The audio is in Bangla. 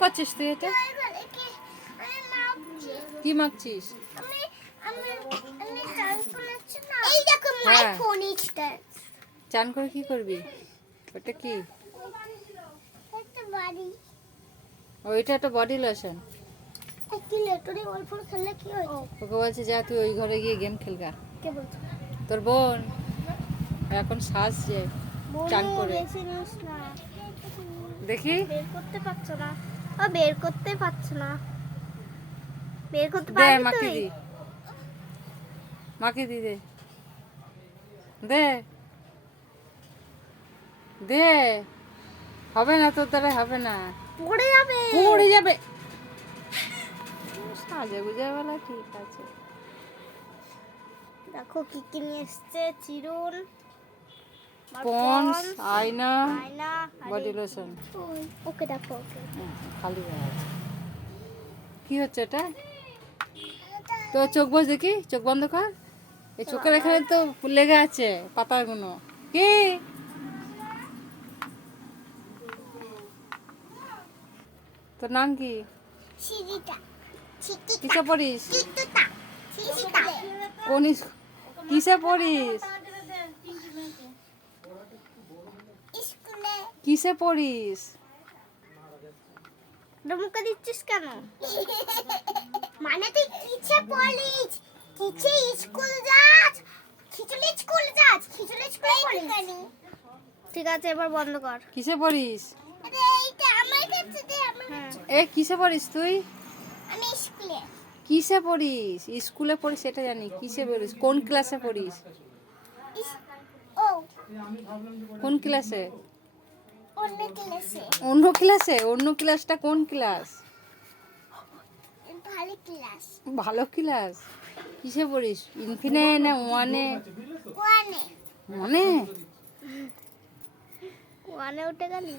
করছিস তুই এটা? কি মাখছিস? হ্যাঁ। চান করে কি করবি? ওটা কি? ওইটা একটা বডি লোশন। ওকে বলছে যা তুই ওই ঘরে গিয়ে গেম খেলগা। তোর বোন এখন সাজছে চান করে। দেখি বের করতে পারছো না। ও বের করতে পারছো না। বের করতে দে পারবি মাকে তুই? দি, মাকে দি, দে দে দে। হবে না তোর দ্বারা, হবে না, পড়ে যাবে। পড়ে যাবে। সাজে গুজে বেলা ঠিক আছে। দেখো কি কি নিয়ে এসছে, চিরুন, পন্স, আয়না, আয়না, বডি লোশন। ওকে দেখো ওকে। খালি হয়ে আছে। কি হচ্ছে এটা? তো চোখ বস দেখি, চোখ বন্ধ কর। এই চোখের এখানে তো লেগে আছে পাতাগুলো। কি তোর নাম কি? কিসে পড়িস? কোন কিসে পড়িস? কিসে পড়িস? মুখে দিচ্ছিস কেন? মানে তুই কিসে পড়িস? কিসে স্কুল যাস? খিচুড়ি স্কুল যাস? খিচুড়ি স্কুল পড়িস? ঠিক আছে এবার বন্ধ কর। কিসে পড়িস? আরে এইটা আমার কাছে দে, আমার কাছে। এ কিসে পড়িস তুই? আমি স্কুলে। কিসে পড়িস? স্কুলে পড়িস সেটা জানি, কিসে পড়িস? কোন ক্লাসে পড়িস? ও কোন ক্লাসে? অন্য ক্লাসে। অন্য ক্লাসে? অন্য ক্লাসটা কোন ক্লাস? ভালো ক্লাস। ভালো ক্লাস। কিসে পড়িস? ইনফিনে না ওয়ানে? ওয়ানে। মানে ওয়ানে উঠে গেলি?